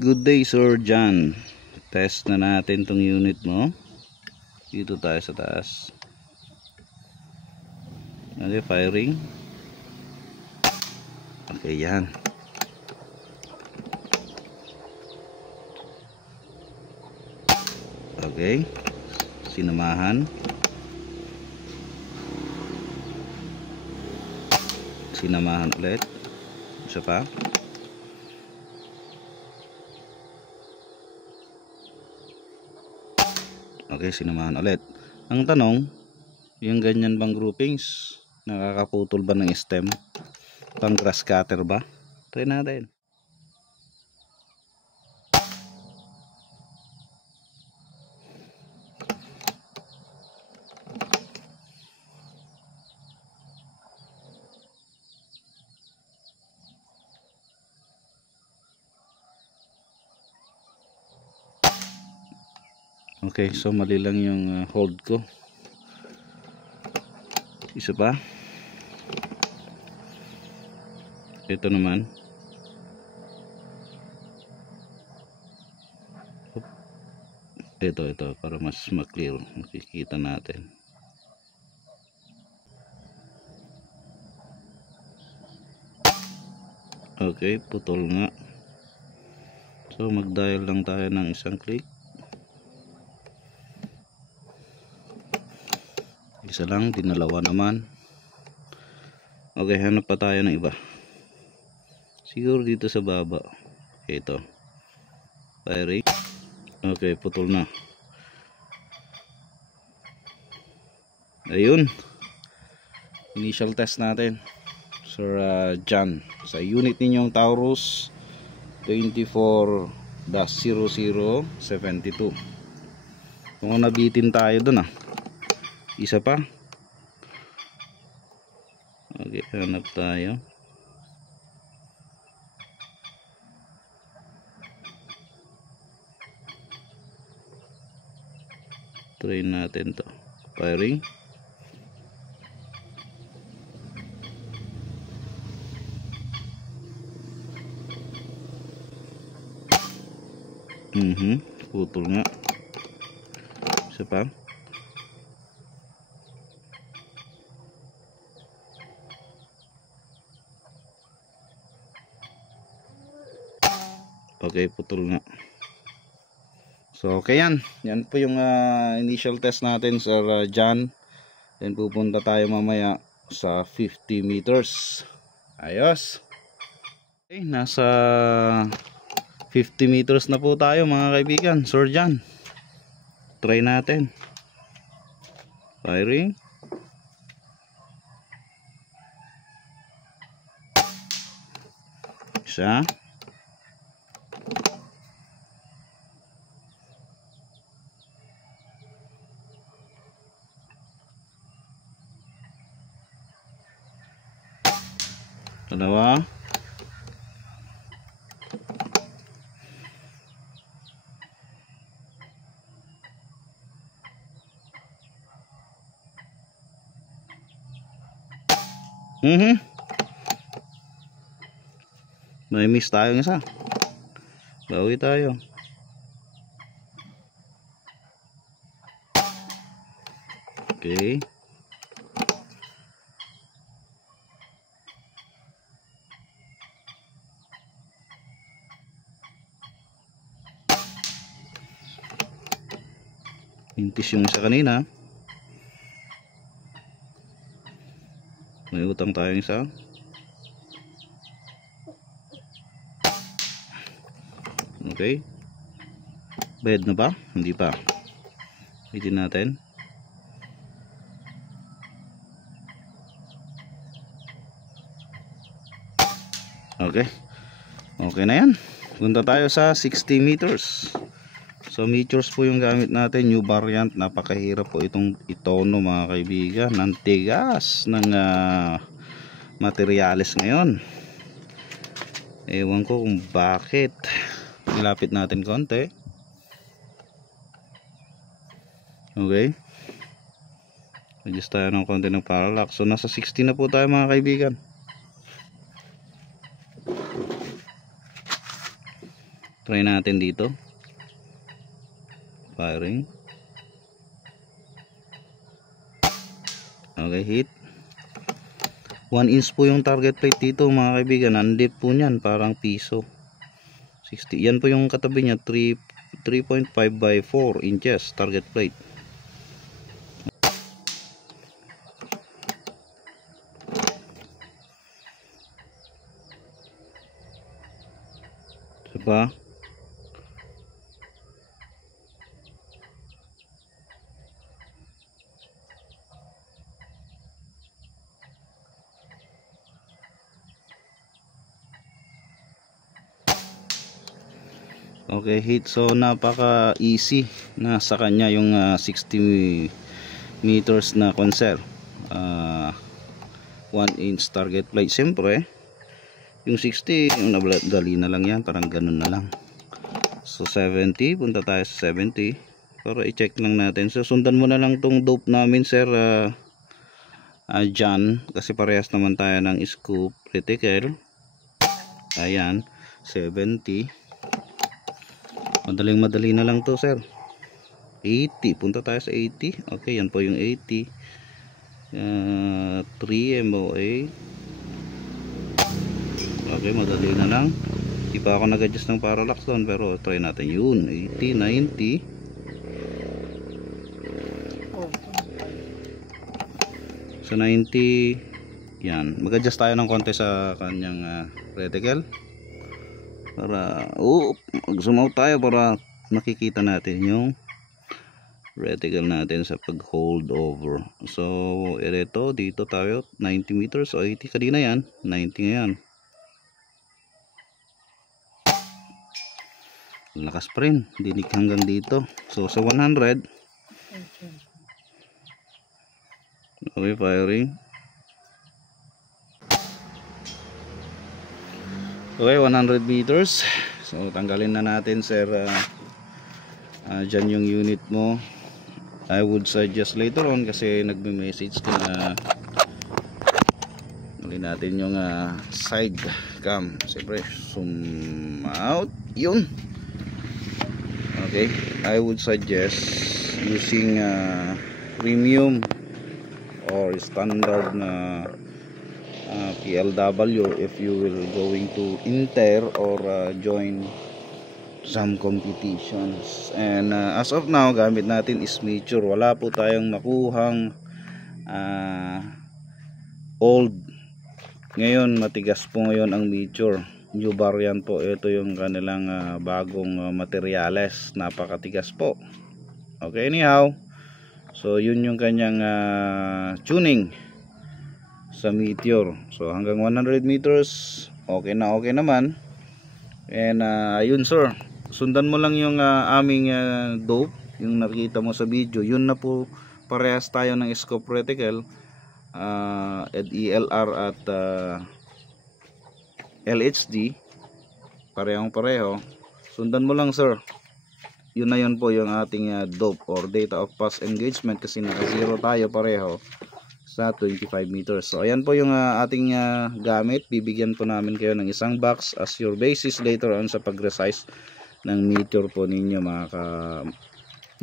Good day, Sir John. Test na natin tong unit mo. Dito tayo sa taas. Okay, firing. Okay, yan. Okay. Sinamahan. Sinamahan ulit. Isa pa. Okay, sinamahan ulit. Ang tanong, yung ganyan bang groupings, nakakaputol ba ng stem? Pang grass cutter ba? Try natin. Okay, so mali lang yung hold ko. Isa pa. Ito naman. Ito para mas ma-clear, makikita natin. Okay, putol nga. So mag-dial lang tayo ng isang click. Isa lang, dinalawa naman. Okay, hanap pa tayo ng iba. Siguro dito sa baba. Ito. Firing. Okay, putol na. Ayun. Initial test natin. Sir John. Sa unit ninyong Taurus 24-0072. Kung nabitin tayo dun Isa pa. Okay, hanap tayo. Try natin to. Firing. Putol nga. Isa pa. Okay, putol nga. So okay yan. Yan po yung initial test natin, Sir John. Then pupunta tayo mamaya sa 50 meters. Ayos. Okay, nasa 50 meters na po tayo mga kaibigan. Sir John. Try natin. Firing. Isa. Dalawa. May miss tayo ng isa. Bawi tayo. Okay. Mintis yung isa kanina. May utang tayong isa. Okay. Bayad na ba? Hindi pa. Hitin natin. Okay. Okay na yan. Punta tayo sa 60 meters. So meters po yung gamit natin. New variant. Napakahirap po itong itono mga kaibigan. Ang tigas ng materyales ngayon. Ewan ko kung bakit. Nilapit natin konti. Okay. Adjust tayo ng konti ng parallax. So nasa 60 na po tayo mga kaibigan. Try natin dito. Firing. Okay, hit. 1 inch po yung target plate dito mga kaibigan. Ang deep po niyan, parang piso. 60. Yan po yung katabi niya, 3.5 by 4 inches target plate. Diba? Okay, hit. So napaka easy na sa kanya yung 60 meters na conserve. 1 inch target plate. Siyempre yung 60 yung dali na lang yan, parang ganun na lang. So 70, punta tayo sa 70 para i-check lang natin. So sundan mo na lang tong dope namin, sir John, kasi parehas naman tayo ng scoop reticle. Ayan, 70. Madali na lang to, sir. 80, punta tayo sa 80. Okay, yan po yung 80. 3 MOA. Okay, madali na lang. Di pa ako nag-adjust ng parallax doon, pero try natin yun. 80, 90. So 90. Yan, mag-adjust tayo ng konti sa kanyang reticle para mag-zoom out tayo para makikita natin yung reticle natin sa pag hold over. So ito, dito tayo 90 meters o 80 kanina yan, 90 ngayon. Lakas pa rin, dinig hanggang dito. So sa 100. Okay, firing. Okay, 100 meters. So tanggalin na natin, sir dyan yung unit mo. I would suggest later on, kasi nagme-message ka na muli natin yung side cam. Siyempre zoom out. Yun. Okay, I would suggest using premium or standard na PLW if you will going to enter or join some competitions. And as of now, gamit natin is Meteor. Wala po tayong makuhang old. Ngayon matigas po ngayon ang Meteor, new variant po. Ito yung kanilang bagong materyales, napakatigas po. Okay, anyhow, so yun yung kanyang tuning sa Meteor. So hanggang 100 meters okay na, okay naman. And ayun, sir, sundan mo lang yung aming dope, yung nakita mo sa video. Yun na po, parehas tayo ng scope reticle, ELR at LHD, parehong pareho. Sundan mo lang, sir. Yun na yun po yung ating dope or data of past engagement, kasi naka 0 tayo pareho sa 25 meters. So ayan po yung ating gamit. Bibigyan po namin kayo ng isang box as your basis later on sa pag-resize ng Meteor po ninyo,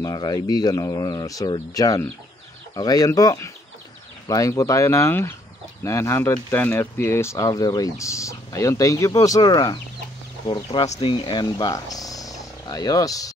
mga kaibigan or Sir John. Okay, yan po. Flying po tayo ng 910 FPS average. Ayun, thank you po, sir, for trusting and bass. Ayos.